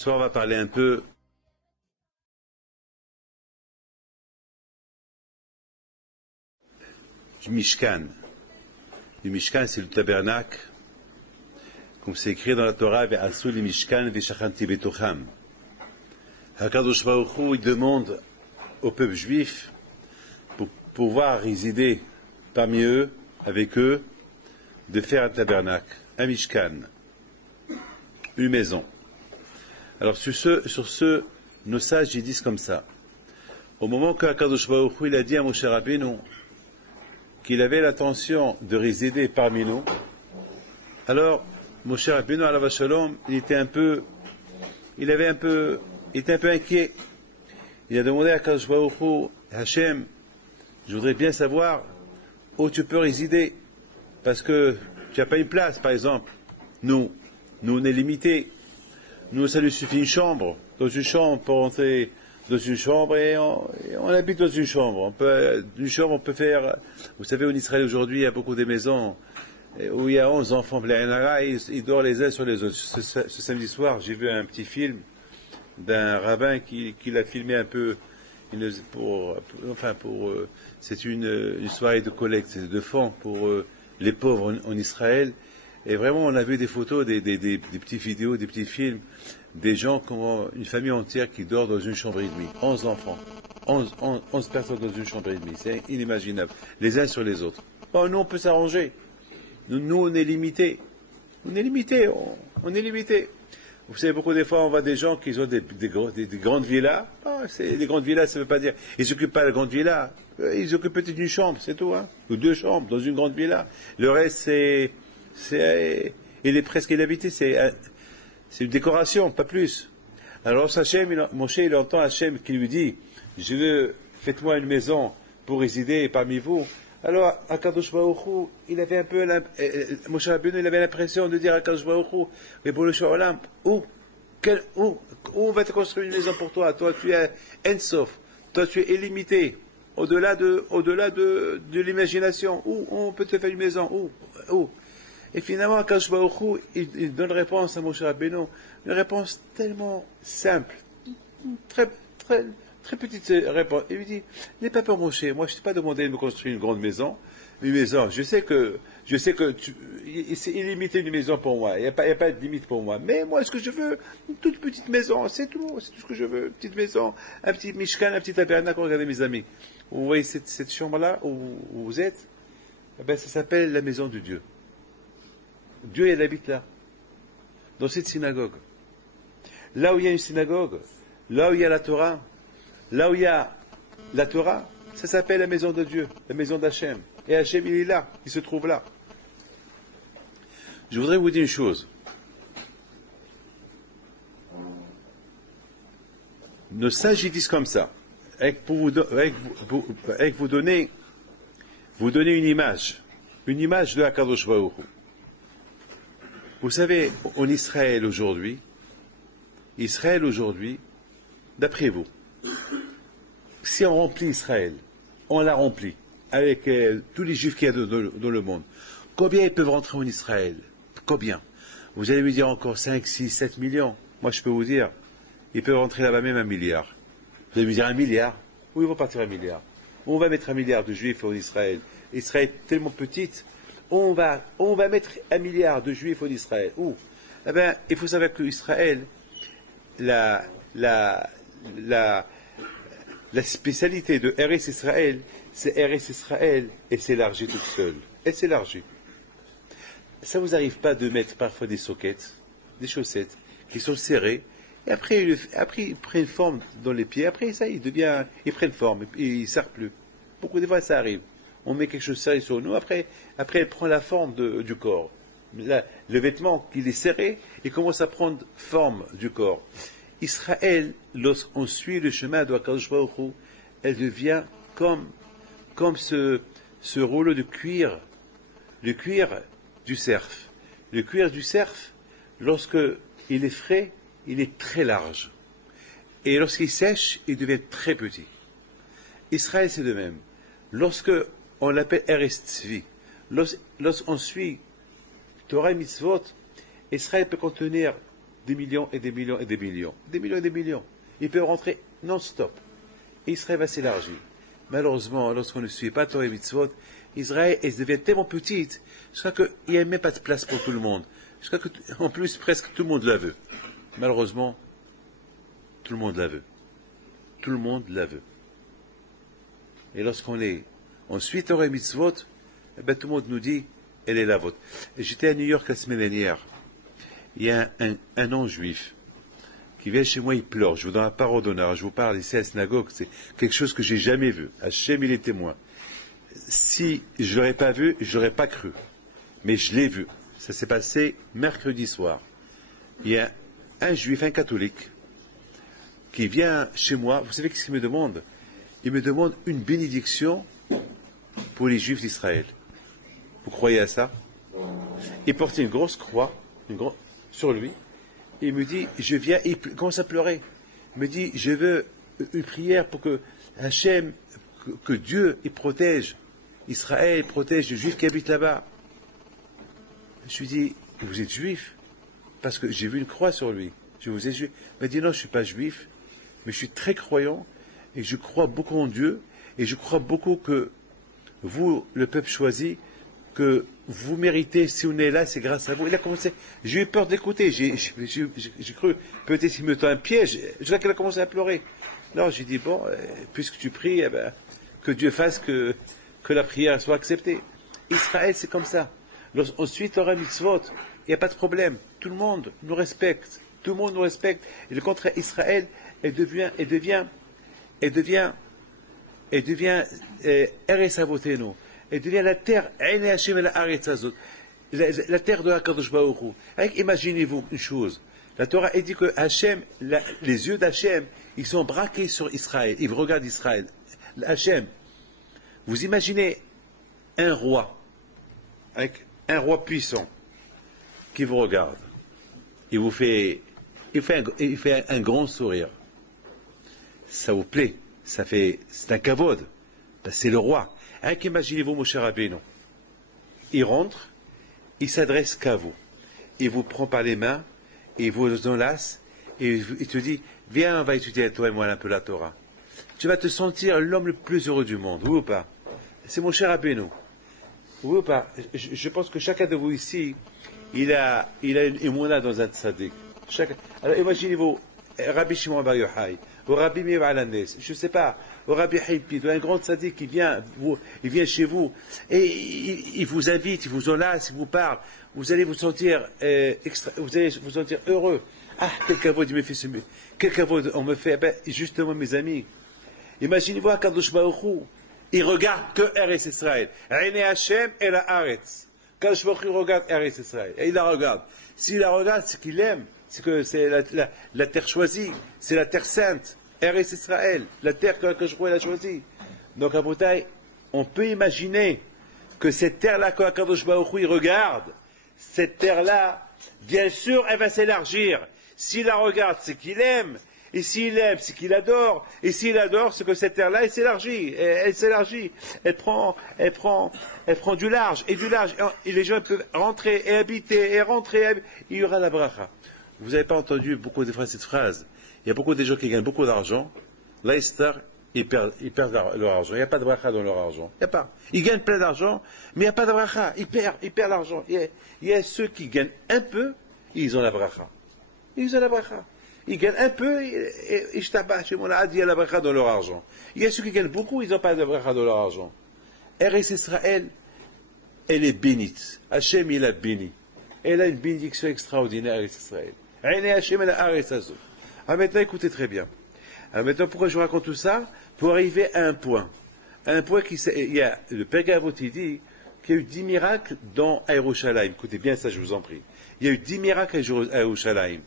soir, on va parler un peu du Mishkan. Le Mishkan, c'est le tabernacle. Comme c'est écrit dans la Torah, Ve'asu le Mishkan ve'shachanti betocham. HaKadosh Baruch Hu, il demande au peuple juif, pour pouvoir résider parmi eux, avec eux, de faire un tabernacle, un Mishkan, une maison. Alors sur ce, nos sages ils disent comme ça. Au moment que HaKadosh Baruch Hu, il a dit à Moshe Rabbeinu qu'il avait l'intention de résider parmi nous, alors Moshe Rabbeinu alav shalom, il était un peu inquiet. Il a demandé à HaKadosh Baruch Hu, Hachem, je voudrais bien savoir où tu peux résider, parce que tu n'as pas une place, par exemple. Nous on est limités. Nous, ça nous suffit une chambre. Dans une chambre, on peut rentrer dans une chambre et on habite dans une chambre. On peut faire... Vous savez, en Israël aujourd'hui, il y a beaucoup de maisons où il y a 11 enfants. Ils dorment les uns sur les autres. Ce samedi soir, j'ai vu un petit film d'un rabbin qui l'a filmé un peu c'est une soirée de collecte de fonds pour les pauvres en Israël. Et vraiment, on a vu des photos, des petites vidéos, des petits films, des gens, une famille entière qui dort dans une chambre et demie. 11 enfants. 11 personnes dans une chambre et demie. C'est inimaginable. Les uns sur les autres. Bon, nous, on peut s'arranger. Nous, on est limités. On est limités. Vous savez, beaucoup des fois, on voit des gens qui ont des grandes villas. Des grandes villas, ça ne veut pas dire... Ils s'occupent pas de la grande villa. Ils occupent peut-être une chambre, c'est tout. Ou 2 chambres dans une grande villa. Le reste, il est presque inhabité, c'est une décoration, pas plus. Alors Moshe, il entend Hachem qui lui dit, faites-moi une maison pour résider parmi vous. Alors, HaKadosh Baruch Hu, Moshe Rabbeinu, il avait l'impression de dire à HaKadosh Baruch Hu, mais pour le Shalom, où on va te construire une maison pour toi? Toi, tu es Ensof, toi, tu es illimité, au-delà de l'imagination. Où on peut te faire une maison? Où? Et finalement, HaKadosh Baruch Hu, il donne réponse à Moshe Rabbeinu, une réponse tellement simple, très petite réponse. Il lui dit, n'aie pas peur Moshe, moi je ne t'ai pas demandé de me construire une grande maison, je sais que c'est illimité une maison pour moi, il n'y a pas de limite pour moi, mais moi ce que je veux, une toute petite maison, c'est tout ce que je veux, une petite maison, un petit mishkan, un petit tabernacle. Regardez mes amis, vous voyez cette chambre-là où vous êtes, ça s'appelle la maison de Dieu. Dieu, il habite là, dans cette synagogue. Là où il y a une synagogue, là où il y a la Torah, ça s'appelle la maison de Dieu, la maison d'Hachem. Et Hachem, il est là, il se trouve là. Je voudrais vous dire une chose. Nos sages, ils disent comme ça, avec vous donner une image de HaKadosh Baruch Hu. Vous savez, en Israël aujourd'hui, d'après vous, si on remplit Israël, on l'a rempli, avec tous les juifs qu'il y a dans le monde, combien ils peuvent rentrer en Israël? Combien? Vous allez me dire encore 5, 6, 7 millions. Moi, je peux vous dire, ils peuvent rentrer là-bas même 1 milliard. Vous allez me dire 1 milliard? Où ils vont partir 1 milliard? On va mettre 1 milliard de juifs en Israël. Israël est tellement petite. On va mettre 1 milliard de juifs en Israël. Où? Eh bien, il faut savoir que Israël, la spécialité de Eretz Israël, c'est Eretz Israël, et s'élargit toute seule. Elle s'élargit. Ça vous arrive pas de mettre parfois des soquettes, des chaussettes, qui sont serrées, et après ils prennent forme dans les pieds, après ça, ils prennent forme, et ils ne serrent plus. Beaucoup de fois, ça arrive. On met quelque chose de serré sur nous, après elle prend la forme du corps. Le vêtement qui est serré, il commence à prendre forme du corps. Israël, lorsqu'on suit le chemin de HaKadosh Baruch Hu, elle devient comme ce rouleau de cuir, le cuir du cerf. Le cuir du cerf, lorsque il est frais, il est très large. Et lorsqu'il sèche, il devient très petit. Israël, c'est de même. Lorsque on l'appelle Eretz Tzvi, lorsqu'on suit Torah et Mitzvot, Israël peut contenir des millions et des millions et des millions. Des millions et des millions. Ils peuvent rentrer non-stop. Et Israël va s'élargir. Malheureusement, lorsqu'on ne suit pas Torah et Mitzvot, Israël devient tellement petite, jusqu'à qu'il n'y a même pas de place pour tout le monde. Jusqu'à que, en plus, presque tout le monde la veut. Malheureusement, tout le monde la veut. Tout le monde la veut. Et on suit Torah et Mitzvot, eh ben, tout le monde nous dit, elle est la vôtre. J'étais à New York la semaine dernière. Il y a un non-juif qui vient chez moi, il pleure. Je vous donne la parole d'honneur. Je vous parle ici à la synagogue. C'est quelque chose que j'ai jamais vu. Hachem, il est témoin. Si je l'aurais pas vu, je l'aurais pas cru. Mais je l'ai vu. Ça s'est passé mercredi soir. Il y a un juif, un catholique, qui vient chez moi. Vous savez ce qu'il me demande? Il me demande une bénédiction pour les juifs d'Israël. Vous croyez à ça? Il portait une grosse croix sur lui. Et il me dit, je viens, il commence à pleurer. Il me dit, je veux une prière pour que Hachem, que Dieu, il protège Israël, protège les juifs qui habitent là-bas. Je lui dis, vous êtes juif? Parce que j'ai vu une croix sur lui. Je vous ai juif. Il m'a dit, non, je ne suis pas juif, mais je suis très croyant, et je crois beaucoup en Dieu, et je crois beaucoup que vous, le peuple choisi, que vous méritez, si on est là, c'est grâce à vous. Il a commencé, j'ai eu peur d'écouter, j'ai cru, peut-être qu'il me tend un piège, je vois qu'il a commencé à pleurer. Non, j'ai dit, bon, puisque tu pries, eh ben, que Dieu fasse que la prière soit acceptée. Israël, c'est comme ça. Lorsqu'on suit Torah Mitzvot, il n'y a pas de problème. Tout le monde nous respecte. Tout le monde nous respecte. Et le contraire, Israël, elle devient Eretz Avotenu. Elle devient la terre, la terre de HaKadosh Baruch Hu. Imaginez-vous une chose. La Torah dit que Hachem, les yeux d'Hachem, ils sont braqués sur Israël. Ils regardent Israël. Hachem, vous imaginez un roi, avec un roi puissant, qui vous regarde. Il fait un grand sourire. Ça vous plaît. C'est un kavod. C'est le roi. Imaginez-vous, mon cher Rabbeinu. Il rentre, il s'adresse qu'à vous. Il vous prend par les mains, il vous enlace, et il te dit, viens, on va étudier toi et moi un peu la Torah. Tu vas te sentir l'homme le plus heureux du monde, oui ou pas? C'est mon cher Rabbeinu. Oui ou pas? Je pense que chacun de vous ici, il a une émouna dans un tzaddik. Alors imaginez-vous, Rabbi Shimon Bar Yochai, ou Rabbi Meir Alanes, je ne sais pas, ou Rabbi Hilpid, ou un grand tzaddik qui vient, il vient chez vous, et il vous invite, il vous enlace, il vous parle, vous allez vous sentir heureux. Ah, quel kavod il me fait quel kavod on me fait. Ben, justement, mes amis, imaginez-vous HaKadosh Baruch Hu, il regarde que Eretz Israël. Reine Hashem et la Haaretz. HaKadosh Baruch Hu regarde Eretz Israël, et il la regarde. S'il la regarde, c'est qu'il aime. C'est que c'est la terre choisie, c'est la terre sainte, Eretz Israël, la terre que Hakadosh a choisie. Donc à Boutaï, on peut imaginer que cette terre-là que Hakadosh Baruch Hu regarde, cette terre-là, bien sûr, elle va s'élargir. S'il la regarde, c'est qu'il aime. Et s'il aime, c'est qu'il adore. Et s'il adore, c'est que cette terre-là, elle s'élargit. Elle s'élargit. Elle prend du large et du large. Et les gens peuvent rentrer et habiter et rentrer. Il y aura la bracha. Vous n'avez pas entendu beaucoup de fois cette phrase. Il y a beaucoup de gens qui gagnent beaucoup d'argent. Là, ils perdent leur argent. Il n'y a pas de bracha dans leur argent. Il n'y a pas. Ils gagnent plein d'argent, mais il n'y a pas de bracha. Ils perdent l'argent. Il y a ceux qui gagnent un peu, ils ont la bracha. Ils ont la bracha. Ils gagnent un peu, et il y a la bracha dans leur argent. Il y a ceux qui gagnent beaucoup, ils n'ont pas de bracha dans leur argent. Eretz Israël, elle est bénite. Hachem, il a béni. Elle a une bénédiction extraordinaire, Eretz Israël. Alors maintenant, écoutez très bien. Alors maintenant, pourquoi je vous raconte tout ça? Pour arriver à un point. Il y a le Père Gavot, il dit qu'il y a eu 10 miracles dans Yerushalayim. Écoutez bien ça, je vous en prie. Il y a eu 10 miracles à Yerushalayim.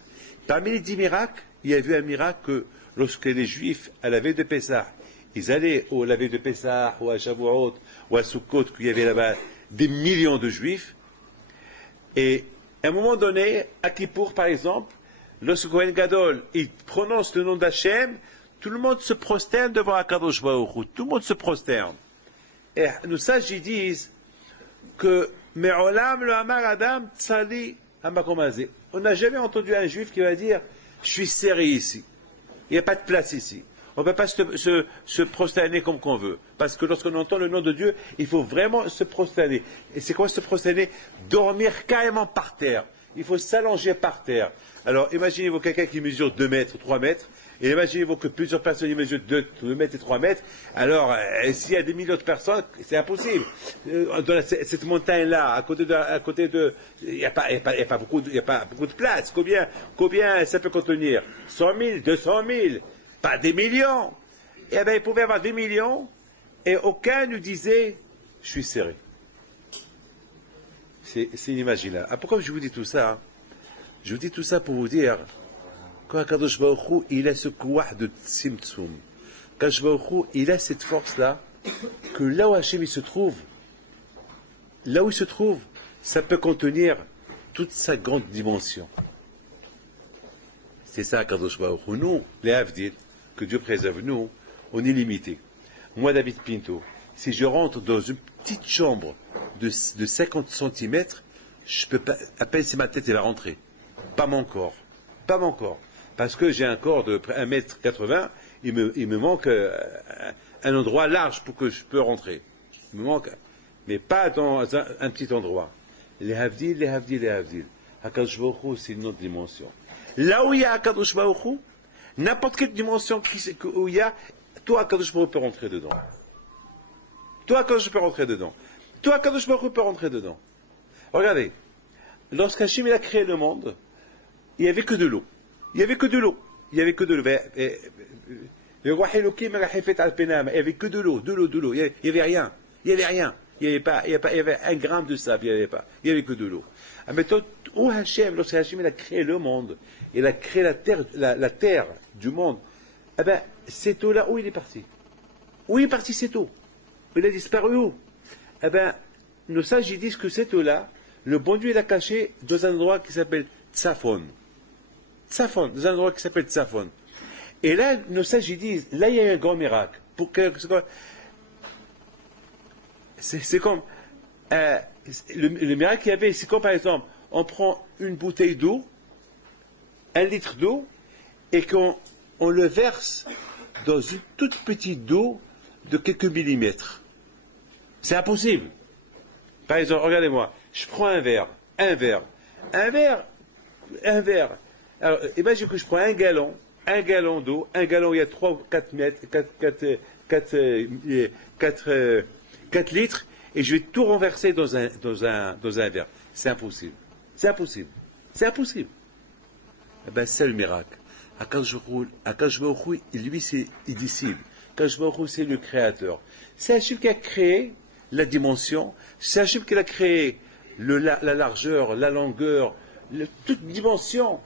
Parmi les 10 miracles, il y a eu un miracle que lorsque les Juifs, à la veille de Pessah, ils allaient à la veille de Pessah, ou à Shavuot, ou à Sukkot, qu'il y avait là-bas des millions de Juifs, et à un moment donné, à Kippour par exemple, lorsque Kohen Gadol, il prononce le nom d'Hachem, tout le monde se prosterne devant HaKadosh Baruch Hu. Tout le monde se prosterne. Et nos sages ils disent que Me'olam lo amar Adam tsali Amakomazé. On n'a jamais entendu un juif qui va dire je suis serré ici. Il n'y a pas de place ici. On ne peut pas se prosterner comme qu'on veut. Parce que lorsqu'on entend le nom de Dieu, il faut vraiment se prosterner. Et c'est quoi se prosterner? Dormir carrément par terre. Il faut s'allonger par terre. Alors imaginez-vous quelqu'un qui mesure 2 mètres, 3 mètres. Et imaginez-vous que plusieurs personnes qui mesurent 2 mètres et 3 mètres. Alors, s'il y a des millions de personnes, c'est impossible. Dans cette montagne-là, à côté de, il n'y a pas beaucoup de place. Combien ça peut contenir? 100 000, 200 000, pas des millions. Eh bien, il pouvait y avoir des millions, et aucun ne disait, je suis serré. C'est inimaginable. Ah, pourquoi je vous dis tout ça, hein? Je vous dis tout ça pour vous dire, quand Kadosh Baruch Hu, il a ce kouah de Tzimtzum, Kadosh Baruch Hu, il a cette force-là, que là où Hachem il se trouve, ça peut contenir toute sa grande dimension. C'est ça, Kadosh Baruch Hu. Nous, les Havdil, que Dieu préserve, nous, on est limité. Moi, David Pinto, si je rentre dans une petite chambre de 50 cm, je peux pas, à peine si ma tête elle va rentrer. Pas mon corps. Parce que j'ai un corps de 1,80 m, il me manque un endroit large pour que je peux rentrer. Il me manque, mais pas dans un petit endroit. Les Havdil. Hakadosh Baruch Hu, c'est une autre dimension. Là où il y a Hakadosh Baruch Hu, n'importe quelle dimension où il y a, toi Hakadosh Baruch Hu peut rentrer dedans. Toi Hakadosh Baruch Hu peut rentrer dedans. Regardez, lorsqu'Hachem il a créé le monde, il n'y avait que de l'eau. Il n'y avait que de l'eau. Il n'y avait que de l'eau. Il n'y avait que de l'eau. Il n'y avait rien. Il n'y avait un gramme de sable. Il n'y avait que de l'eau. Maintenant, où Hachem, lorsque Hachem il a créé le monde, il a créé la terre du monde, eh bien, cette eau-là, où il est parti? Où il est parti cette eau? Il a disparu où? Eh bien, nos sages ils disent que cette eau-là, le bon Dieu l'a cachée dans un endroit qui s'appelle Tsafon. Dans un endroit qui s'appelle Tsafon. Et là, nos sages ils disent, là il y a un grand miracle. C'est comme le miracle qu'il y avait, c'est comme par exemple, on prend une bouteille d'eau, 1 litre d'eau, et qu'on le verse dans une toute petite eau de quelques millimètres. C'est impossible. Par exemple, regardez-moi, je prends un verre. Alors, imaginez que je prends un gallon d'eau, un gallon où il y a 3 ou 4 mètres, 4 litres, et je vais tout renverser dans un verre. C'est impossible. Eh bien, c'est le miracle. Akadosh Baruch Hu, lui, c'est indicible. Akadosh Baruch Hu, c'est le créateur. C'est Hachem qui a créé la dimension, c'est Hachem qui a créé la largeur, la longueur, toute dimension.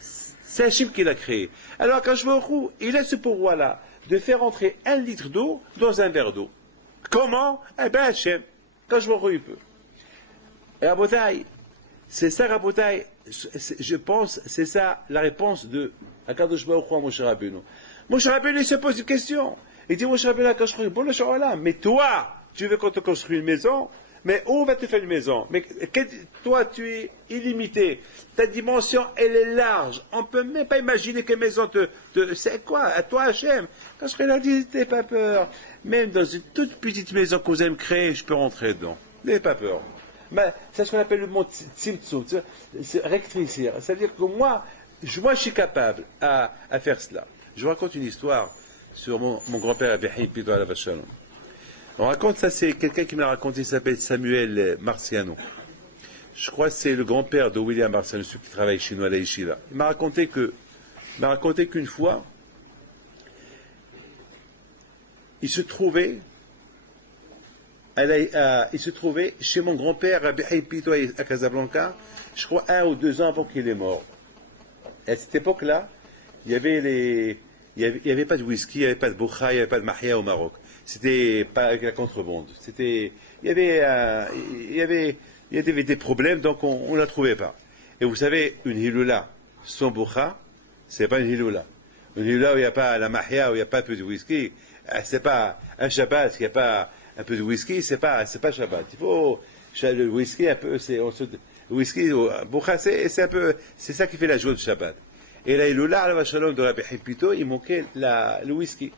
C'est Hachem qui l'a créé. Alors, Akadosh Baruch Hu, il a ce pouvoir-là de faire entrer 1 litre d'eau dans un verre d'eau. Comment? Eh bien, Hachem. Akadosh Baruch Hu, il peut. Et Rabotai, c'est ça, Rabotai, je pense, c'est ça la réponse de Akadosh Baruch Hu à Moshe Rabbeinu. Moshe Rabbeinu, il se pose une question. Il dit, Moshe Rabbeinu, mais toi, tu veux qu'on te construise une maison, mais où va te faire une maison? Mais toi, tu es illimité. Ta dimension, elle est large. On ne peut même pas imaginer quelle maison c'est quoi? À toi, Hachem. Quand je a dit, n'aie pas peur. Même dans une toute petite maison que vous allez me créer, je peux rentrer dedans. N'aie pas peur. Mais c'est ce qu'on appelle le mot Tzimtzum, c'est rectifier. C'est-à-dire que moi, je suis capable à faire cela. Je vous raconte une histoire sur mon grand-père Abihim Pido Alav Shalom. On raconte ça, c'est quelqu'un qui me l'a raconté, il s'appelle Samuel Marciano. Je crois que c'est le grand-père de William Marciano, celui qui travaille chez nous à la Yeshiva. Il m'a raconté qu'une fois, il se trouvait chez mon grand-père Abihim Pido à Casablanca, je crois 1 ou 2 ans avant qu'il est mort. Et à cette époque-là, il y avait pas de whisky, il n'y avait pas de boucha, il n'y avait pas de mahia au Maroc. C'était pas avec la contrebande. Il y avait des problèmes, donc on ne la trouvait pas. Et vous savez, une hiloula sans boucha, c'est pas une hiloula. Une hiloula où il n'y a pas la mahia, où il n'y a pas un peu de whisky, c'est pas un Shabbat, il n'y a pas un peu de whisky, c'est pas Shabbat. Il faut le whisky un peu, Le whisky, Boucha, c'est un peu, c'est ça qui fait la joie de Shabbat. Et là, il a la Shalom de Rabbi Hipito, il manquait le whisky.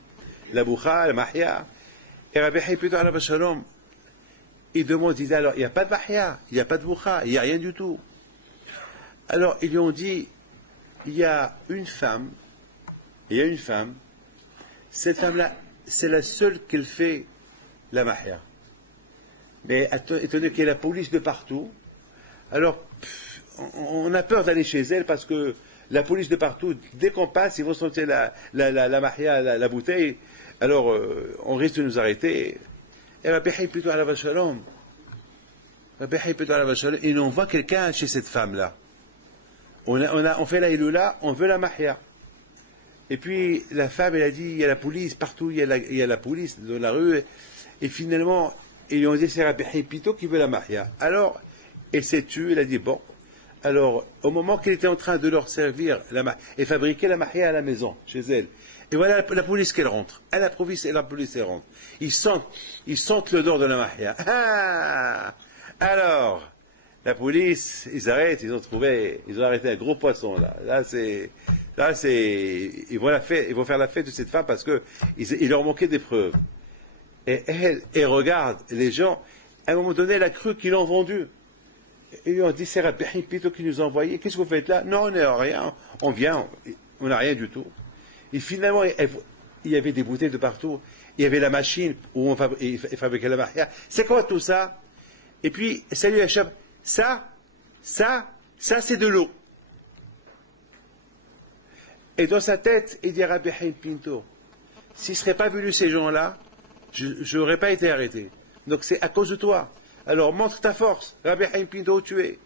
La Boucha, la Mahia. Et Rabbi Hipito, la Shalom, il demande, il dit alors, il n'y a pas de Mahia, il n'y a pas de Boucha, il n'y a rien du tout. Alors, ils lui ont dit, il y a une femme, cette femme-là, c'est la seule qu'elle fait la Mahia. Mais étant donné qu'il y a la police de partout, alors on a peur d'aller chez elle parce que la police de partout, dès qu'on passe, ils vont sentir la Mahia, la bouteille, alors on risque de nous arrêter. Et Rabbi plutôt à la Vachalom, et on voit quelqu'un chez cette femme-là. On fait la Iloula, on veut la Mahia. Et puis la femme, elle a dit, il y a la police partout, il y a la police dans la rue. Et finalement, ils lui ont dit, c'est Rabbi Pito qui veut la Mahia. Alors, elle s'est tue, elle a dit, bon. Alors, au moment qu'elle était en train de leur servir et fabriquer la Mahia à la maison, chez elle, et voilà la police qu'elle rentre. À la police, elle rentre. Ils sentent l'odeur de la Mahia. Ah! Alors, la police, ils arrêtent, ils ont arrêté un gros poisson, là. Ils vont faire la fête de cette femme parce que il leur manquait des preuves. Et elle regarde les gens, à un moment donné, elle a cru qu'ils l'ont vendu. Ils lui ont dit, c'est Rabbi Pito qui nous a envoyé, qu'est-ce que vous faites là? Non, on n'a rien, on vient, on n'a rien du tout. Et finalement, il y avait des bouteilles de partout, il y avait la machine où on fabriquait la Mahia. C'est quoi tout ça? Et puis, ça lui échappe. Ça, c'est de l'eau. Et dans sa tête, il dit à Rabbi Pinto, s'ils ne seraient pas venus ces gens-là, je n'aurais pas été arrêté. Donc c'est à cause de toi. Alors montre ta force. Rabbi Pinto, où tu es.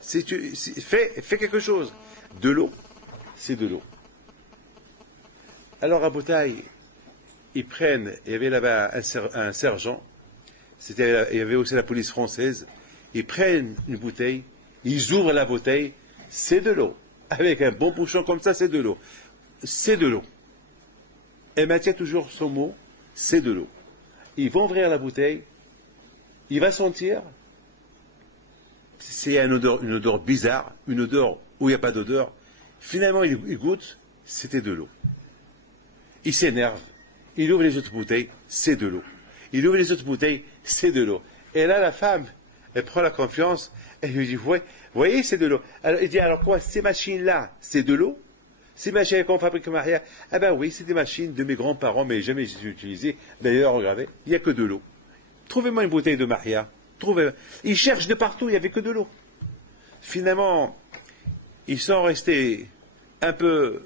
Fais quelque chose. De l'eau, c'est de l'eau. Alors à Boutaï, il y avait là-bas un sergent, il y avait aussi la police française, ils prennent une bouteille, ils ouvrent la bouteille, c'est de l'eau. Avec un bon bouchon comme ça, c'est de l'eau. C'est de l'eau. Elle maintient toujours son mot, c'est de l'eau. Ils vont ouvrir la bouteille, il va sentir, c'est une odeur bizarre, une odeur où il n'y a pas d'odeur. Finalement, il goûte, c'était de l'eau. Il s'énerve, il ouvre les autres bouteilles, c'est de l'eau. Il ouvre les autres bouteilles, c'est de l'eau. Et là, la femme, elle prend la confiance, elle lui dit, ouais, vous voyez, c'est de l'eau. Alors, il dit, alors quoi, ces machines-là, c'est de l'eau? Ces machines qu'on fabrique comme arrière? Ah ben oui, c'est des machines de mes grands-parents, mais jamais utilisées. D'ailleurs, regardez, il n'y a que de l'eau. Trouvez-moi une bouteille de Maria. Ils cherchent de partout, il n'y avait que de l'eau. Finalement, ils sont restés un peu,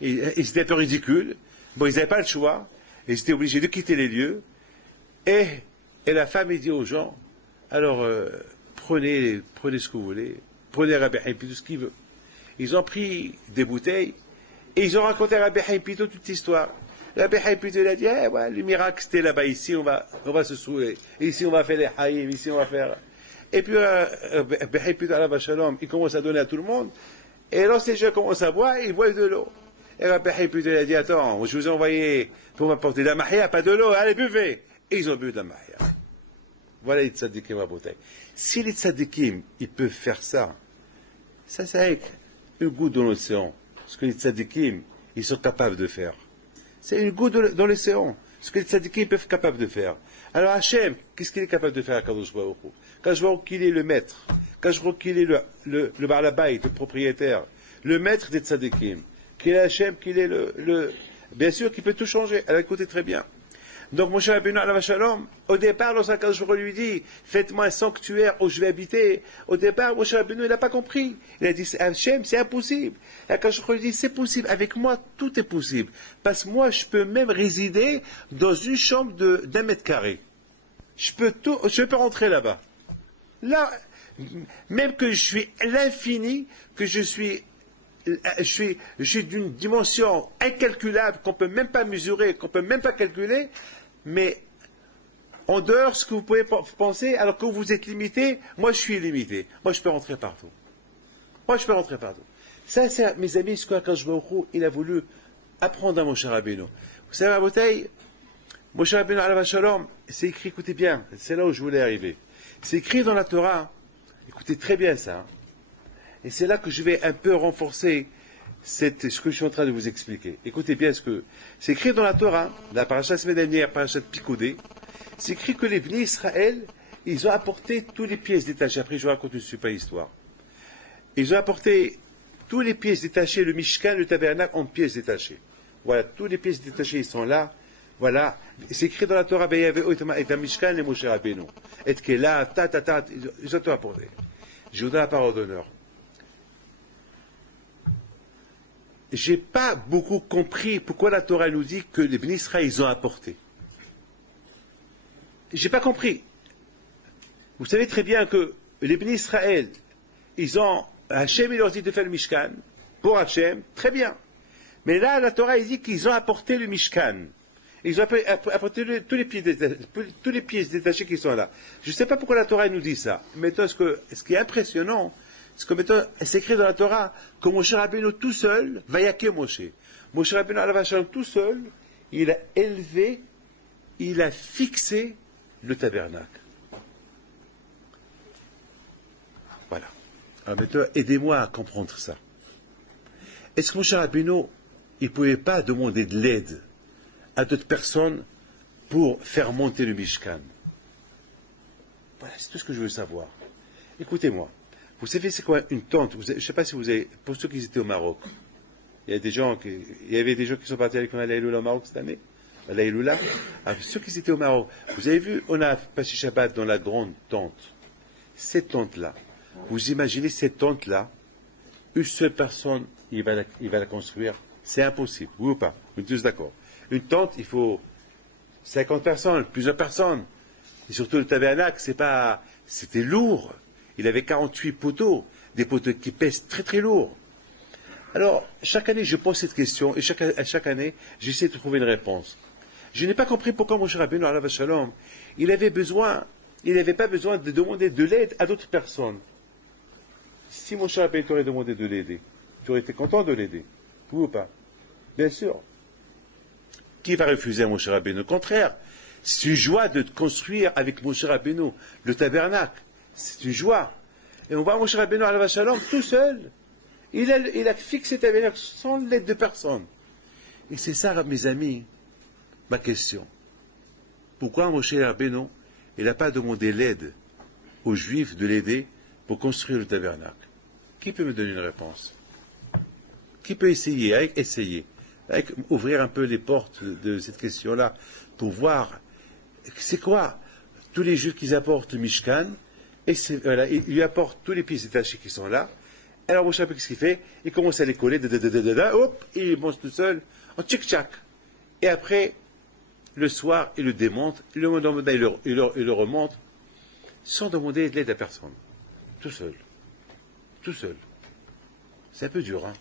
ils étaient un peu ridicules. Bon, ils n'avaient pas le choix. Ils étaient obligés de quitter les lieux. Et la femme, dit aux gens, alors, prenez ce que vous voulez. Prenez Rabbi Pito, ce qu'il veut. Ils ont pris des bouteilles et ils ont raconté à Rabbi Pito toute l'histoire. Rabbi Pito, il a dit, ouais, le miracle, c'était là-bas, ici, on va se saouler. Ici, on va faire les haïm, ici, on va faire... Et puis, Rabbi Pito, à la Shalom, il commence à donner à tout le monde. Et alors, ces gens commencent à boire, ils boivent de l'eau. Et Rabbi Pito, il a dit, attends, je vous ai envoyé pour m'apporter de la mahia, pas de l'eau, allez, buvez. Et ils ont bu de la mahia. Voilà les tzadikim à bouteille. Si les tzadikim, ils peuvent faire ça, ça c'est une goutte dans l'océan. Ce que les tzadikim, ils sont capables de faire. C'est une goutte dans l'océan. Ce que les tzadikim peuvent être capables de faire. Alors Hachem, qu'est-ce qu'il est capable de faire à Kadosh Baruch Hu? Kadosh Baruch Hu, qu'il est le maître. Kadosh Baruch Hu, qu'il est le barlabayt, le propriétaire. Le maître des tzadikim. Qu'il est Hachem, qu'il est bien sûr qu'il peut tout changer. Elle a écouté très bien. Donc, Moshe Rabbeinu alav shalom, au départ, lorsqu'un Baruch Hu lui dit, faites-moi un sanctuaire où je vais habiter, au départ, Moshe Rabbeinu, il n'a pas compris. Il a dit, Hachem, c'est impossible. Et Baruch Hu lui dit, c'est possible. Avec moi, tout est possible. Parce que moi, je peux même résider dans une chambre d'1 mètre carré. Je peux rentrer là-bas. Là, même que je suis l'infini, que je suis d'une dimension incalculable qu'on ne peut même pas mesurer, qu'on ne peut même pas calculer, mais en dehors, ce que vous pouvez penser, alors que vous êtes limité, moi je suis illimité. Moi je peux rentrer partout. Ça, c'est, mes amis, ce qu'Akadosh Baruch Hu, il a voulu apprendre à Moshe Rabbeinu. Vous savez, à bouteille, Moshe Rabbeinu alav shalom, c'est écrit, écoutez bien, c'est là où je voulais arriver. C'est écrit dans la Torah Écoutez très bien ça. Hein. Et c'est là que je vais un peu renforcer ce que je suis en train de vous expliquer. Écoutez bien ce que... C'est écrit dans la Torah, la paracha la semaine dernière, paracha de Picodé. C'est écrit que les bénis Israël, ils ont apporté toutes les pièces détachées. Après, je vous raconte une super histoire. Ils ont apporté toutes les pièces détachées, le Mishkan, le tabernacle, en pièces détachées. Voilà, toutes les pièces détachées, ils sont là. Voilà. C'est écrit dans la Torah, et un Mishkan, les Moshe Rabbeinu. Et que là, ils ont tout apporté. Je vous donne la parole d'honneur. J'ai pas beaucoup compris pourquoi la Torah nous dit que les bénis Israël, ils ont apporté. J'ai pas compris. Vous savez très bien que les bénis Israël, ils ont, Hachem, il leur dit de faire le Mishkan, pour Hachem, très bien. Mais là, la Torah, il dit qu'ils ont apporté le Mishkan. Ils ont apporté tous les pièces détachées qui sont là. Je ne sais pas pourquoi la Torah nous dit ça. Mais ce qui est impressionnant, c'est que maintenant, c'est écrit dans la Torah que Moshe Rabbeinu tout seul, Vayake Moshe. Moshe Rabbeinu à la vache tout seul, il a élevé, il a fixé le tabernacle. Voilà. Alors maintenant, aidez-moi à comprendre ça. Est-ce que Moshe Rabbeinu, il ne pouvait pas demander de l'aide à d'autres personnes pour faire monter le Mishkan? Voilà, c'est tout ce que je veux savoir. Écoutez-moi. Vous savez c'est quoi une tente? Je ne sais pas si vous avez, pour ceux qui étaient au Maroc, il y avait des gens qui sont partis avec moi à l'Aïloula au Maroc cette année, à l'Aïloula. Alors, ceux qui étaient au Maroc, vous avez vu, on a passé Shabbat dans la grande tente. Cette tente-là, vous imaginez cette tente-là, une seule personne, il va la construire, c'est impossible, oui ou pas? Vous êtes tous d'accord? Une tente, il faut 50 personnes, plusieurs personnes. Et surtout le tabernacle, c'était lourd. Il avait 48 poteaux, des poteaux qui pèsent très très lourd. Alors, chaque année, je pose cette question, et chaque année, j'essaie de trouver une réponse. Je n'ai pas compris pourquoi Moshe Rabbeinu, alav shalom, il n'avait pas besoin de demander de l'aide à d'autres personnes. Si Moshe Rabbeinu t'aurait demandé de l'aider, tu aurais été content de l'aider, oui ou pas? Bien sûr. Qui va refuser à Moshe Rabbeinu? Au contraire, c'est une joie de construire avec Moshe Rabbeinu le tabernacle. C'est une joie. Et on voit Moshe Rabbeinu alav shalom tout seul. Il a fixé le tabernacle sans l'aide de personne. Et c'est ça, mes amis, ma question. Pourquoi Moshe Rabbeinu, il n'a pas demandé l'aide aux Juifs de l'aider pour construire le tabernacle? Qui peut me donner une réponse? Qui peut essayer, ouvrir un peu les portes de cette question-là pour voir, c'est quoi tous les Juifs qui apportent le Mishkan, et voilà, il lui apporte tous les pièces détachées qui sont là. Alors Moshe Rabbeinu, qu'est-ce qu'il fait? Il commence à les coller, hop, il monte tout seul, en tchic-tchac. Et après, le soir, il le démonte, il le remonte, sans demander de l'aide à personne. Tout seul. Tout seul. C'est un peu dur, hein?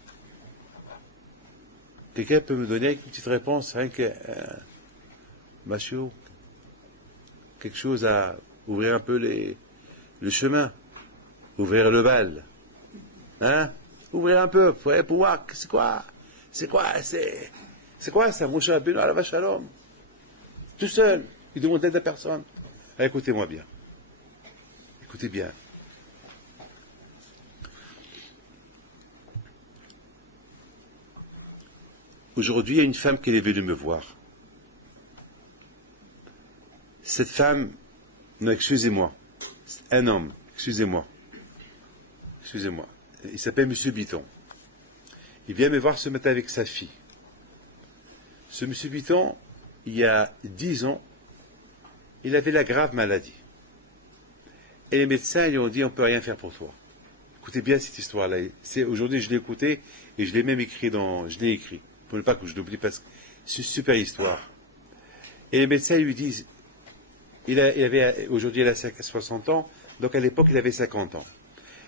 Quelqu'un peut me donner une petite réponse, rien que Machio, quelque chose à ouvrir un peu le chemin, ouvrir le bal, hein? Ouvrir un peu, pour voir, c'est quoi ça, Moshe Rabbeinu alav shalom, tout seul, il demande d'aide à personne. Alors, écoutez-moi bien, écoutez bien. Aujourd'hui, il y a une femme qui est venue me voir. Cette femme, non, excusez-moi, un homme, excusez-moi, il s'appelle Monsieur Biton. Il vient me voir ce matin avec sa fille. Ce Monsieur Biton, il y a 10 ans, il avait la grave maladie. Et les médecins lui ont dit, on ne peut rien faire pour toi. Écoutez bien cette histoire-là. Aujourd'hui, je l'ai écoutée et je l'ai même écrit pour ne pas que je l'oublie, parce que c'est une super histoire. Et les médecins lui disent, aujourd'hui il a 60 ans, donc à l'époque il avait 50 ans.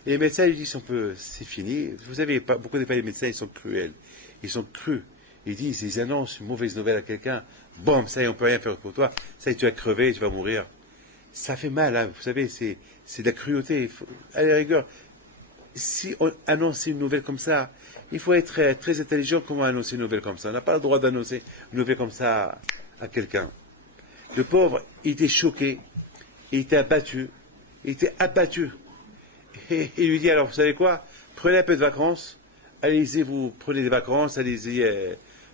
Et les médecins lui disent, c'est fini. Vous savez, beaucoup des médecins, ils sont cruels. Ils sont crus. Ils annoncent une mauvaise nouvelle à quelqu'un. Bon, ça y est, on peut rien faire pour toi. Ça y est, tu vas crever, tu vas mourir. Ça fait mal, hein. Vous savez, c'est de la cruauté. À la rigueur, si on annonce une nouvelle comme ça, il faut être très, très intelligent comment annoncer une nouvelle comme ça. On n'a pas le droit d'annoncer une nouvelle comme ça à quelqu'un. Le pauvre, il était choqué, il était abattu, Et il lui dit, alors, vous savez quoi? Prenez un peu de vacances. Allez-y, vous prenez des vacances. Allez-y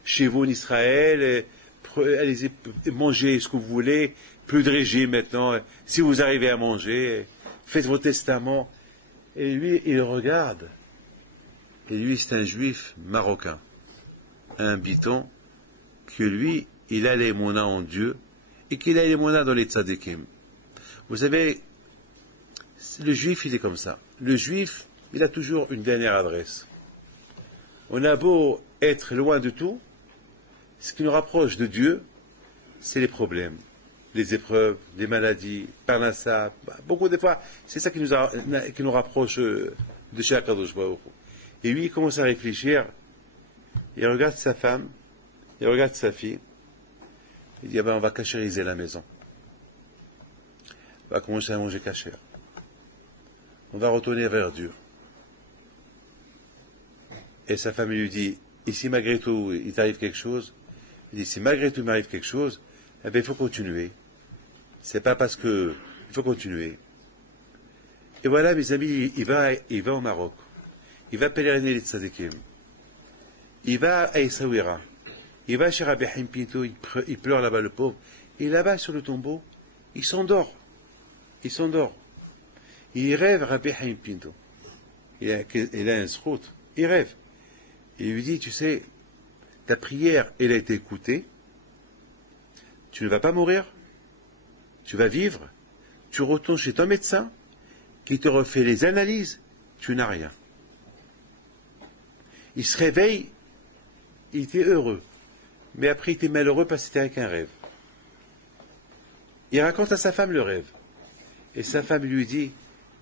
chez vous en Israël. Allez-y manger ce que vous voulez. Plus de régime maintenant. Si vous arrivez à manger, faites vos testaments. Et lui, il regarde. Et lui, c'est un juif marocain. Un biton. Que lui, il a les mona en Dieu. Et qu'il a les mona dans les tzadikim. Vous savez, le juif, il est comme ça. Le juif, il a toujours une dernière adresse. On a beau être loin de tout, ce qui nous rapproche de Dieu, c'est les problèmes, les épreuves, les maladies, parnassa. Beaucoup de fois, c'est ça qui nous rapproche de chez Akadosh Baruch Hu. Et lui, il commence à réfléchir. Il regarde sa femme, il regarde sa fille. Il dit, ah ben, on va cachériser la maison. On va commencer à manger cachère. On va retourner vers Dieu. Et sa femme lui dit, et si malgré tout il t'arrive quelque chose, il dit, si malgré tout il m'arrive quelque chose, eh bien il faut continuer. C'est pas parce que, il faut continuer. Et voilà, mes amis, il va au Maroc. Il va pèleriner les tzadikim. Il va à Essaouira. Il va chez Rabbi Haim Pinto, il pleure là-bas le pauvre. Et là-bas sur le tombeau, il s'endort. Il s'endort. Il rêve Rabbi Haim Pinto. Il a un srout. Il rêve. Il lui dit, tu sais, ta prière, elle a été écoutée. Tu ne vas pas mourir. Tu vas vivre. Tu retournes chez ton médecin qui te refait les analyses. Tu n'as rien. Il se réveille. Il était heureux. Mais après, il était malheureux parce que c'était avec un rêve. Il raconte à sa femme le rêve. Et sa femme lui dit,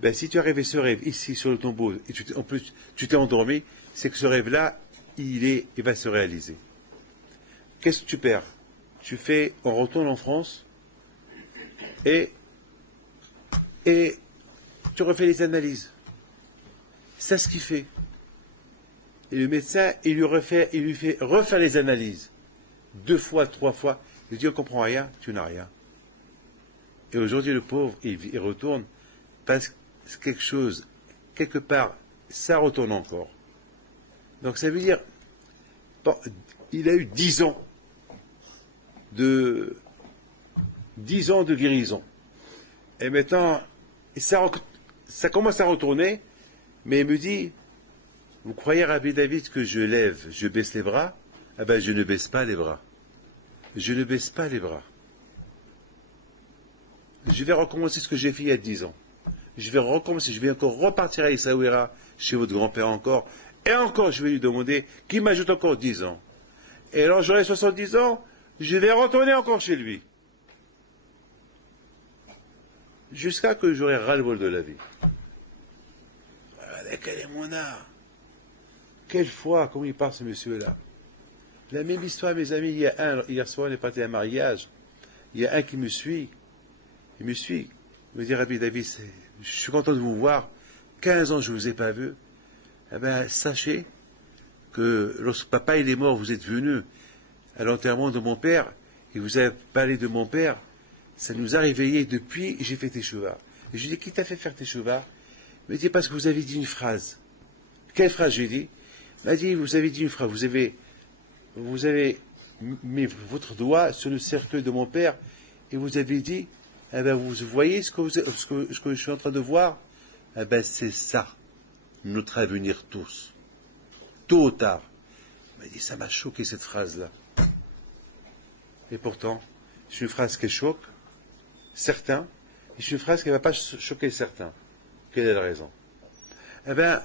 ben, si tu as rêvé ce rêve ici sur le tombeau, et en plus tu t'es endormi, c'est que ce rêve-là, il va se réaliser. Qu'est-ce que tu perds? On retourne en France, et tu refais les analyses. C'est ce qu'il fait. Et le médecin, il lui fait refaire les analyses. 2 fois, 3 fois. Il dit, on ne comprend rien, tu n'as rien. Et aujourd'hui, le pauvre, il retourne parce que quelque chose, quelque part, ça retourne encore. Donc ça veut dire, bon, il a eu 10 ans de guérison. Et maintenant, ça commence à retourner, mais il me dit, vous croyez, Rabbi David, que je baisse les bras? Ah ben, je ne baisse pas les bras. Je ne baisse pas les bras. Je vais recommencer ce que j'ai fait il y a 10 ans. Je vais recommencer, je vais encore repartir à Essaouira, chez votre grand-père encore, et encore je vais lui demander qu'il m'ajoute encore 10 ans. Et alors j'aurai 70 ans, je vais retourner encore chez lui. Jusqu'à que j'aurai ras-le-bol de la vie. Voilà, quel est mon art. Quelle foi, comment il parle ce monsieur-là. La même histoire, mes amis, hier soir on est parti à un mariage, il y a un qui me suit, il me dit, Rabbi David, je suis content de vous voir, 15 ans je ne vous ai pas vu. Eh bien, sachez que lorsque papa il est mort, vous êtes venu à l'enterrement de mon père, et vous avez parlé de mon père, ça nous a réveillés depuis, j'ai fait teshuva. Et je lui dis, qui t'a fait faire teshuva? Il me dit, parce que vous avez dit une phrase. Quelle phrase j'ai dit? Il m'a dit, vous avez dit une phrase, vous avez mis votre doigt sur le cercueil de mon père, et vous avez dit, eh ben, vous voyez ce que je suis en train de voir? Eh ben, c'est ça, notre avenir tous. Tôt ou tard. Il m'a dit, ça m'a choqué cette phrase-là. Et pourtant, c'est une phrase qui choque certains, et c'est une phrase qui ne va pas choquer certains. Quelle est la raison? Eh bien,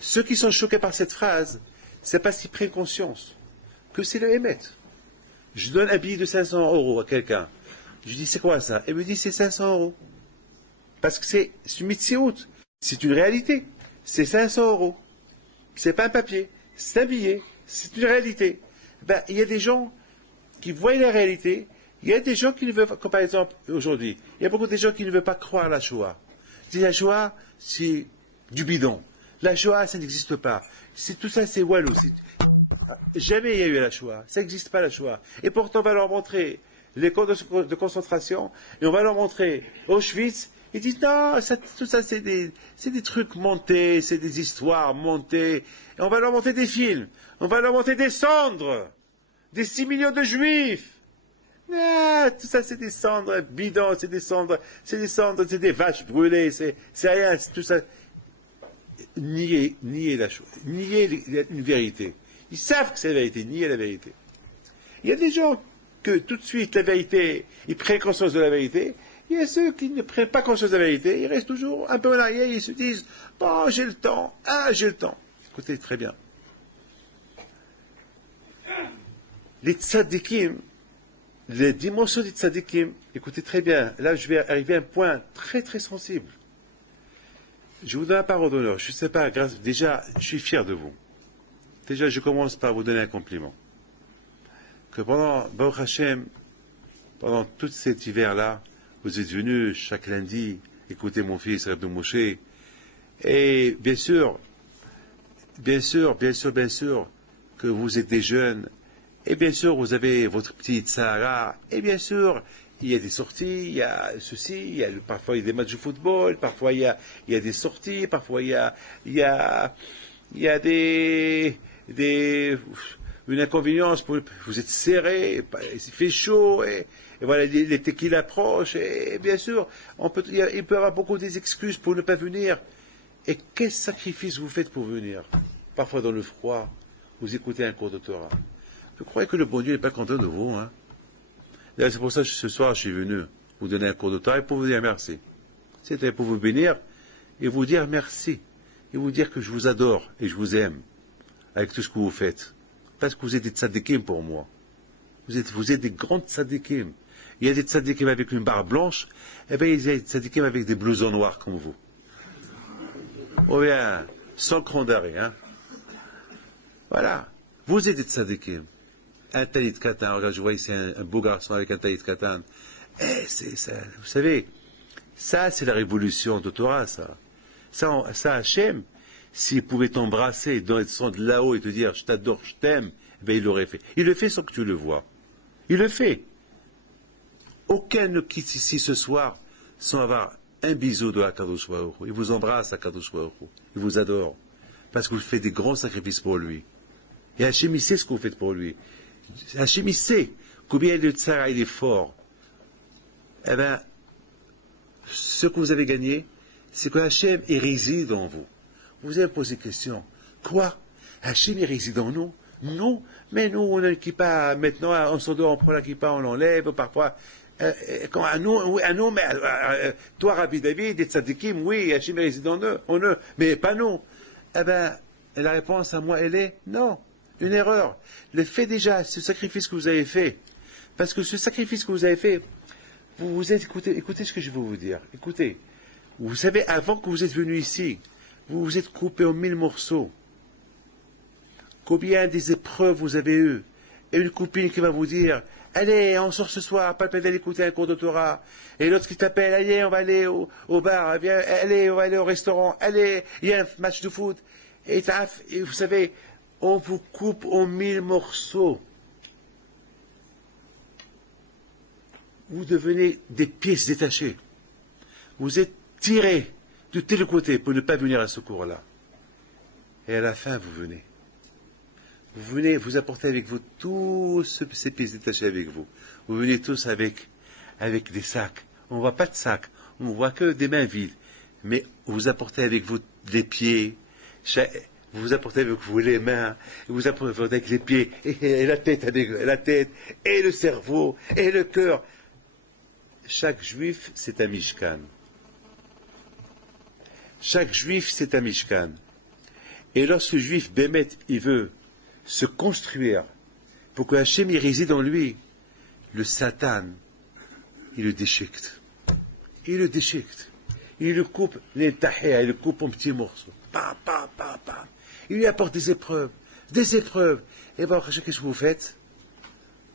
ceux qui sont choqués par cette phrase, c'est parce qu'ils prennent conscience que c'est le Hémet. Je donne un billet de 500 € à quelqu'un. Je dis, c'est quoi ça? Il me dit, c'est 500 €. Parce que c'est une mitziout. C'est une réalité. C'est 500 €. C'est pas un papier. C'est un billet. C'est une réalité. Ben, il y a des gens qui voient la réalité. Il y a des gens qui ne veulent pas, comme par exemple, aujourd'hui, il y a beaucoup de gens qui ne veulent pas croire à la Shoah. La Shoah, c'est du bidon. La Shoah, ça n'existe pas. Tout ça, c'est Wallo. Jamais il y a eu la Shoah. Ça n'existe pas la Shoah. Et pourtant, on va leur montrer les camps de concentration, et on va leur montrer Auschwitz, Ils disent non, tout ça c'est des trucs montés, c'est des histoires montées. Et on va leur monter des films, on va leur monter des cendres, des 6 millions de juifs. Ah, tout ça c'est des cendres bidons, c'est des cendres, c'est des vaches brûlées, c'est rien, tout ça. Nier la chose, nier une vérité. Ils savent que c'est la vérité, nier la vérité. Il y a des gens que tout de suite la vérité, ils prennent conscience de la vérité. Il y a ceux qui ne prennent pas conscience de la vérité, ils restent toujours un peu en arrière, ils se disent bon, j'ai le temps, j'ai le temps. Écoutez très bien. Les tzadikim, les dimensions des tzadikim, écoutez très bien, là je vais arriver à un point très très sensible. Je vous donne la parole d'honneur, je ne sais pas, déjà je suis fier de vous. Déjà je commence par vous donner un compliment. Que pendant Baruch Hashem, pendant tout cet hiver-là, vous êtes venus chaque lundi écouter mon fils Rabbi Moshe. Et bien sûr, que vous êtes des jeunes. Et bien sûr, vous avez votre petite Sahara. Et bien sûr, il y a des sorties, il y a ceci, parfois il y a des matchs de football, parfois il y a des sorties, parfois il y a une inconvénience, vous êtes serré, il fait chaud, et voilà, l'été qui approche, et bien sûr, il peut y avoir beaucoup d'excuses pour ne pas venir. Et quel sacrifice vous faites pour venir? Parfois dans le froid, vous écoutez un cours de Torah. Je crois que le bon Dieu n'est pas content de vous. Hein. C'est pour ça que ce soir, je suis venu vous donner un cours de Torah et pour vous dire merci. C'était pour vous bénir et vous dire merci. Et vous dire que je vous adore et je vous aime avec tout ce que vous faites. Parce que vous êtes des tzadikim pour moi. Vous êtes des grands tzadikim. Il y a des tzadikim avec une barbe blanche, et bien il y a des tzadikim avec des blousons noirs comme vous. Ou bien, sans cran d'arrêt. Hein. Voilà. Vous êtes des tzadikim. Un talit katan, regarde, je vois ici un beau garçon avec un talit katan. C'est ça, vous savez, ça c'est la révolution de Torah, ça. Ça, Hachem, s'il pouvait t'embrasser, descendre de là-haut et te dire je t'adore, je t'aime, ben il l'aurait fait. Il le fait sans que tu le vois. Il le fait. Aucun ne quitte ici ce soir sans avoir un bisou de Akadosh Baruch Hu. Il vous embrasse, Akadosh Baruch Hu. Il vous adore. Parce que vous faites des grands sacrifices pour lui. Et Hachem, il sait ce que vous faites pour lui. Hachem, il sait combien le tsara, il est fort. Eh bien, ce que vous avez gagné, c'est que Hachem, il réside en vous. Vous avez posé question. Quoi? Hachem, il réside en nous? Non. Mais nous, on a une kippa, maintenant, on s'endort, on prend la kippa, on l'enlève, parfois. Nous, mais toi, Rabbi David, et tzadikim, oui, Hachem réside en eux, mais pas nous. Eh bien, la réponse à moi, elle est non. Une erreur. Le fait déjà, ce sacrifice que vous avez fait, parce que ce sacrifice que vous avez fait, écoutez ce que je veux vous dire. Écoutez, vous savez, avant que vous êtes venu ici, vous vous êtes coupé en 1000 morceaux. Combien des épreuves vous avez eues? Et une copine qui va vous dire, allez, on sort ce soir, pas d'aller écouter un cours de Torah. Et l'autre qui t'appelle, allez, on va aller au bar, viens, allez, on va aller au restaurant, allez, il y a un match de foot. Et vous savez, on vous coupe en 1000 morceaux. Vous devenez des pièces détachées. Vous êtes tirés de tous les côtés pour ne pas venir à ce cours-là. Et à la fin, vous venez. Vous venez, vous apportez avec vous tous ces pièces détachées avec vous. Vous venez tous avec des sacs. On ne voit pas de sacs, on ne voit que des mains vides. Mais vous apportez avec vous les pieds, vous apportez avec vous les mains, vous apportez avec les pieds, et la tête, et le cerveau, et le cœur. Chaque juif, c'est un mishkan. Chaque juif, c'est un mishkan. Et lorsque le juif, Bémet, il veut se construire pour que Hachem y réside en lui, le Satan, il le déchiquette. Il le déchiquette. Il le coupe, il le coupe en petits morceaux. Pam, pam, pam, pam. Il lui apporte des épreuves. Des épreuves. Et bien, qu'est-ce que vous faites?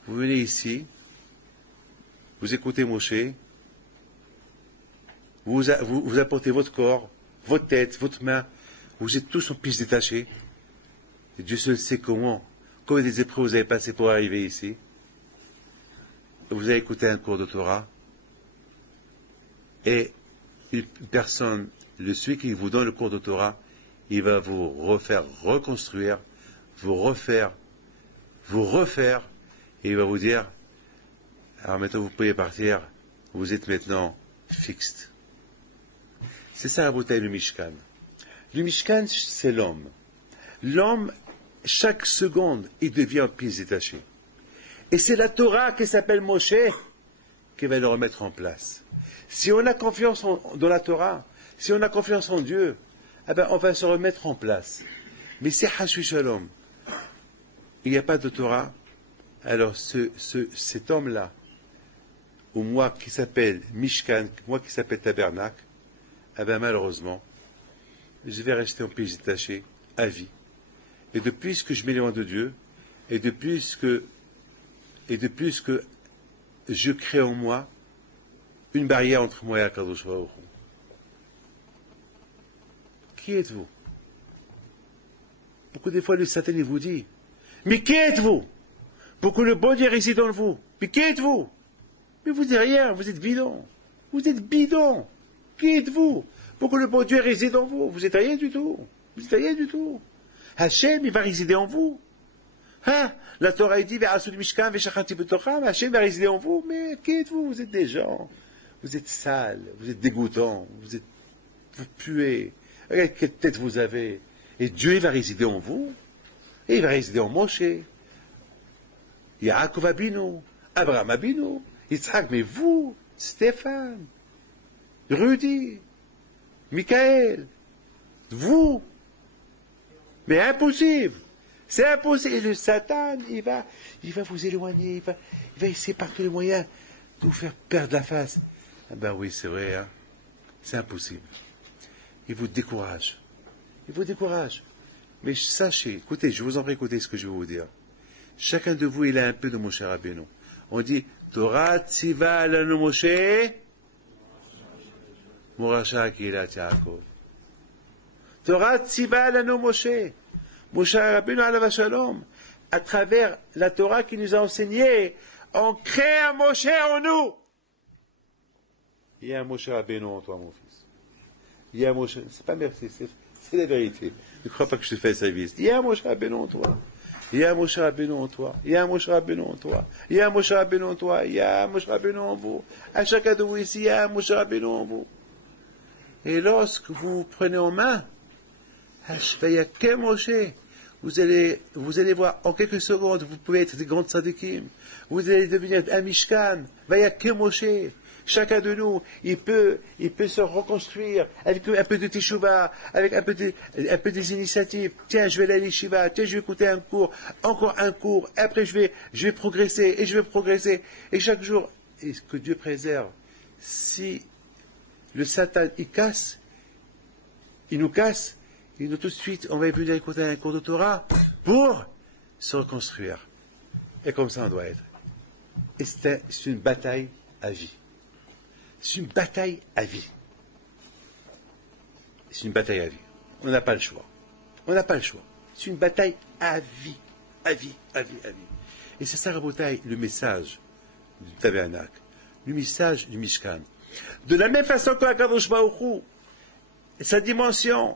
Vous venez ici, vous écoutez Moshe, vous apportez votre corps, votre tête, votre main, vous êtes tous en pièces détachées. Et Dieu seul sait combien des épreuves vous avez passé pour arriver ici. Vous avez écouté un cours de Torah. Et une personne, celui qui vous donne le cours de Torah, il va vous refaire reconstruire, vous refaire, et il va vous dire, alors maintenant vous pouvez partir, vous êtes maintenant fixe. C'est ça la bouteille du Mishkan. Le Mishkan, c'est l'homme. L'homme, chaque seconde, il devient pièce détachée. Et c'est la Torah qui s'appelle Moshe qui va le remettre en place. Si on a confiance dans la Torah, si on a confiance en Dieu, eh ben on va se remettre en place. Mais si Hashui Shalom, il n'y a pas de Torah, alors cet homme-là, ou moi qui s'appelle Mishkan, moi qui s'appelle Tabernacle, eh ben malheureusement, je vais rester en pièce détachée à vie. Et de plus que je m'éloigne de Dieu, et de plus que je crée en moi une barrière entre moi et Akadosh Baruch Hu. Qui êtes-vous? Beaucoup de fois, le Satan il vous dit, mais qui êtes-vous? Pour que le bon Dieu réside en vous. Mais qui êtes-vous? Mais vous n'êtes rien, vous êtes bidon. Vous êtes bidon. Qui êtes-vous? Pour que le bon Dieu réside en vous. Vous n'êtes rien du tout. Vous n'êtes rien du tout. Hachem, il va résider en vous. Hein? La Torah il dit, Hachem va résider en vous. Mais qui êtes-vous? Vous êtes des gens. Vous êtes sales, vous êtes dégoûtants, vous puez. Regardez quelle tête vous avez. Et Dieu, il va résider en vous. Et il va résider en Moshe. Yaakov Abinu, Abraham Abinu, Yitzhak, mais vous, Stéphane, Rudy, Michael, vous. Mais impossible. C'est impossible. Et le Satan, il va vous éloigner, il va essayer par tous les moyens de vous faire perdre la face. Ah ben oui, c'est vrai, hein. C'est impossible. Il vous décourage. Il vous décourage. Mais sachez, écoutez, je vous en prie, écoutez ce que je vais vous dire. Chacun de vous, il a un peu de Moshe Rabbeinu. On dit, Torah tziva lanu Moshe, Morasha Kilat Yaakov. Torah tziva lanu Moshe. Moshe Rabbeinu alav shalom. À travers la Torah qui nous a enseigné, on crée un Moshe en nous. Il y a un Moshe Rabbeinu en toi, mon fils. Il y a un Moshe, c'est pas merci, c'est la vérité. Ne crois pas que je te fais service. Il y a un Moshe Rabbeinu en toi. Il y a un Moshe Rabbeinu en toi. Il y a un Moshe Rabbeinu en toi. Il y a un Moshe Rabbeinu en toi. Il y a un Moshe Rabbeinu en vous. À chacun de vous ici, il y a un Moshe Rabbeinu en vous. Et lorsque vous prenez en main, il y a qu'un Moshe. Vous allez voir, en quelques secondes, vous pouvez être des grands tzadikim. Vous allez devenir un Mishkan. Il y a qu'un Moshe. Chacun de nous, il peut se reconstruire avec un peu de teshuva, avec un peu des initiatives. Tiens, je vais aller à l'yeshiva, tiens, je vais écouter un cours, encore un cours, après je vais progresser, et je vais progresser. Et chaque jour, et que Dieu préserve, si le Satan, il nous casse, et nous tout de suite, on va venir écouter un cours de Torah pour se reconstruire. Et comme ça, on doit être. Et c'est une bataille à vie. C'est une bataille à vie. C'est une bataille à vie. On n'a pas le choix. On n'a pas le choix. C'est une bataille à vie. À vie, à vie, à vie. Et c'est ça, Rabotai, le message du Tabernacle. Le message du Mishkan. De la même façon que Akadosh Baruch Hu, sa dimension,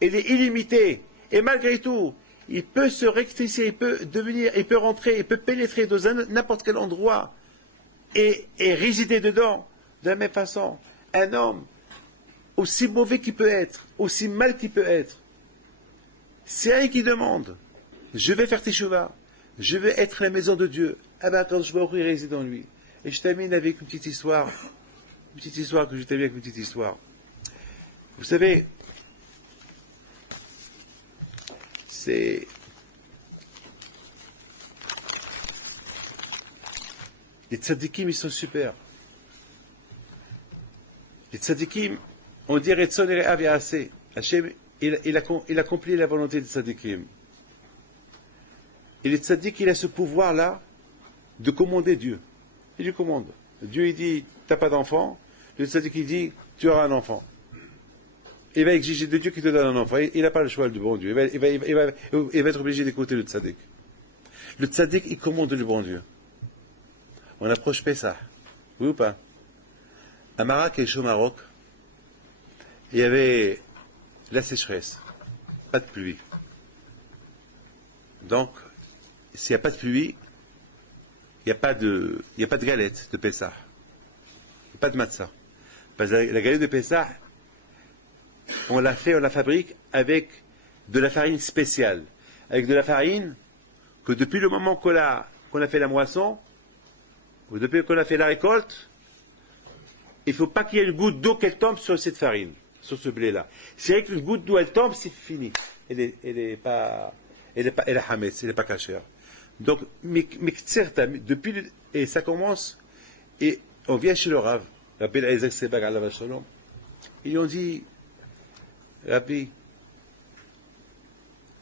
elle est illimitée. Et malgré tout, il peut se rectifier, il peut devenir, il peut rentrer, il peut pénétrer dans n'importe quel endroit et résider dedans. De la même façon, un homme, aussi mauvais qu'il peut être, aussi mal qu'il peut être, c'est un qui demande, je vais faire teshuva, je vais être la maison de Dieu. Ah ben, quand je vais ouvrir, il réside en lui. Et je termine avec une petite histoire que je termine avec une petite histoire. Vous savez, c'est... Les tzadikim, ils sont super. Les tzadikim, on dirait Tzonere Aviase. Hachem, il accomplit la volonté des tzadikim. Et le tzadik, il a ce pouvoir-là de commander Dieu. Il lui commande. Dieu, il dit, t'as pas d'enfant. Le tzadik, il dit, tu auras un enfant. Il va exiger de Dieu qu'il te donne un enfant. Il n'a pas le choix, le bon Dieu. Il va être obligé d'écouter le tzadik. Le tzadik, il commande le bon Dieu. On approche Pessah. Oui ou pas? À Marrakech, au Maroc, il y avait la sécheresse, pas de pluie. Donc, s'il n'y a pas de pluie, il n'y a pas de galette de Pessah. Il n'y a pas de matzah. Parce que la galette de Pessah, on la fabrique avec de la farine spéciale. Avec de la farine que depuis le moment qu'on a fait la moisson, ou depuis qu'on a fait la récolte, il ne faut pas qu'il y ait une goutte d'eau qui tombe sur cette farine, sur ce blé-là. Si avec une goutte d'eau elle tombe, c'est fini. Elle est pas hametz, elle n'est pas cachère. Donc, et ça commence, et on vient chez le Rav, Rabbi Eliezer Sebag alav shalom. Ils lui ont dit, Rabbi,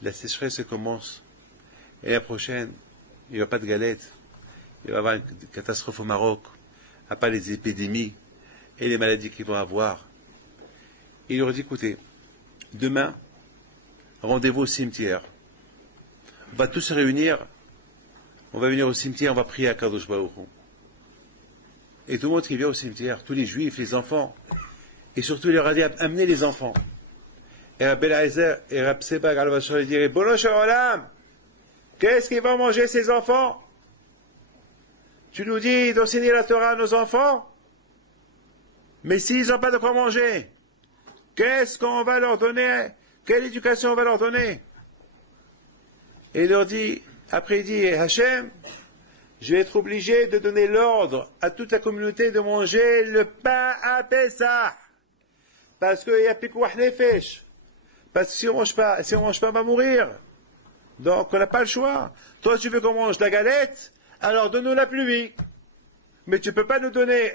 la sécheresse commence, et la prochaine, il n'y aura pas de galettes, il va y avoir une catastrophe au Maroc, à part les épidémies et les maladies qu'ils vont avoir. Il leur dit, écoutez, demain, rendez-vous au cimetière. On va tous se réunir, on va venir au cimetière, on va prier à Kadosh Baruch Hu. Et tout le monde qui vient au cimetière, tous les juifs, les enfants, et surtout il leur a dit, amenez les enfants. Et Rabbi Eliezer et Rabbi Sebag alav shalom diraient, Bono shel olam, qu'est-ce qu'ils vont manger ces enfants? Tu nous dis d'enseigner la Torah à nos enfants, mais s'ils n'ont pas de quoi manger, qu'est-ce qu'on va leur donner? Quelle éducation on va leur donner? Et il leur dit, après il dit, Hachem, je vais être obligé de donner l'ordre à toute la communauté de manger le pain à Pessah. Parce qu'il y a Pikouach Nefesh. Parce que si on mange pas, on va mourir. Donc on n'a pas le choix. Toi tu veux qu'on mange la galette, alors donne-nous la pluie. Mais tu peux pas nous donner.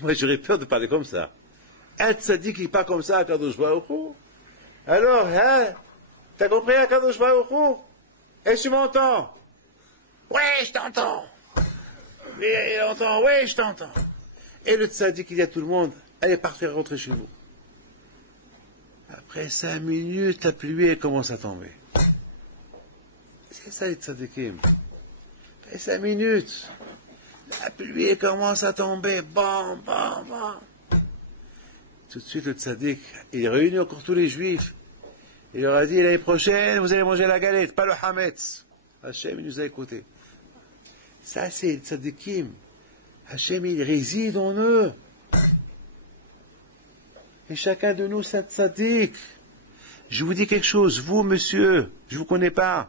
Moi j'aurais peur de parler comme ça. Un tzaddik qui parle comme ça à Kadosh Baruch Hu. Alors, hein, t'as compris à Kadosh Baruch Hu? Est-ce que tu m'entends? Oui, je t'entends. Oui, il entend. Oui, je t'entends. Et le tzaddik il dit à tout le monde, allez partir rentrer chez vous. Après 5 minutes, la pluie elle commence à tomber. C'est ça les tzaddikim. Après 5 minutes, la pluie commence à tomber. Bam, bam, bam. Tout de suite, le tzaddik, il réunit encore tous les juifs. Il leur a dit, l'année prochaine, vous allez manger la galette, pas le hametz. Hachem, il nous a écoutés. Ça, c'est le tzaddikim. Hachem, il réside en eux. Et chacun de nous, c'est un tzaddik. Je vous dis quelque chose, vous, monsieur, je vous connais pas.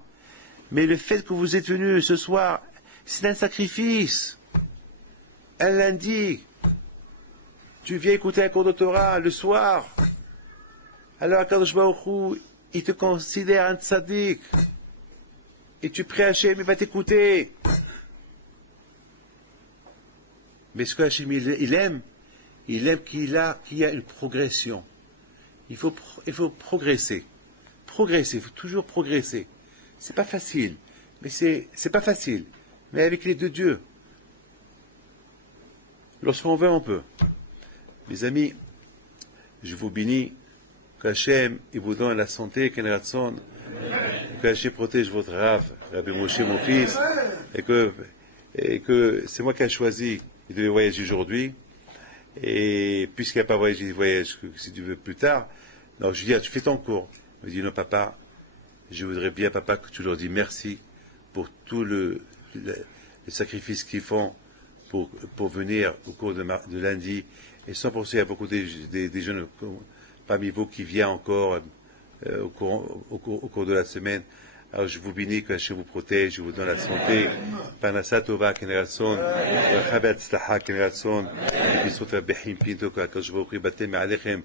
Mais le fait que vous êtes venu ce soir, c'est un sacrifice. Un lundi, tu viens écouter un cours de Torah le soir. Alors, Akadosh Baruch Hu, il te considère un tzaddik. Et tu pries Hachem, il va t'écouter. Mais ce que Hachem, il aime qu'il y a une progression. Il faut progresser. Progresser, il faut toujours progresser. C'est pas facile. Mais c'est pas facile. Mais avec l'aide de Dieu. Lorsqu'on veut, on peut. Mes amis, je vous bénis, qu'Hachem, il vous donne la santé, que Hachem protège votre Rav, Rabbi Moshe, mon fils, et que c'est moi qui ai choisi de voyager aujourd'hui, et puisqu'il n'a pas voyagé, il voyage, si tu veux, plus tard. Alors je lui dis, tu fais ton cours. Il me dit, non papa, je voudrais bien, papa, que tu leur dis merci pour tout le sacrifice qu'ils font pour venir au cours de lundi. Et sans penser, il y a beaucoup des jeunes parmi vous qui viennent encore au cours de la semaine. Alors je vous bénis, que Hachem vous protège, je vous donne la santé. Parnassa tova כנרצון, ברכה והצלחה כנרצון, בזכות רבי פינטו, שהקדוש ברוך הוא יבטל מעליכם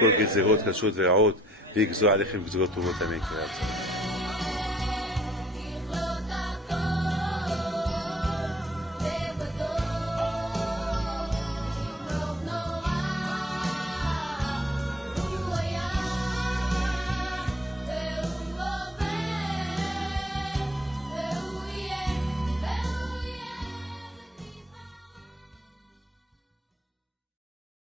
כל גזירות קשות ורעות, ויגזור עליכם גזירות טובות, אמן כנרצון.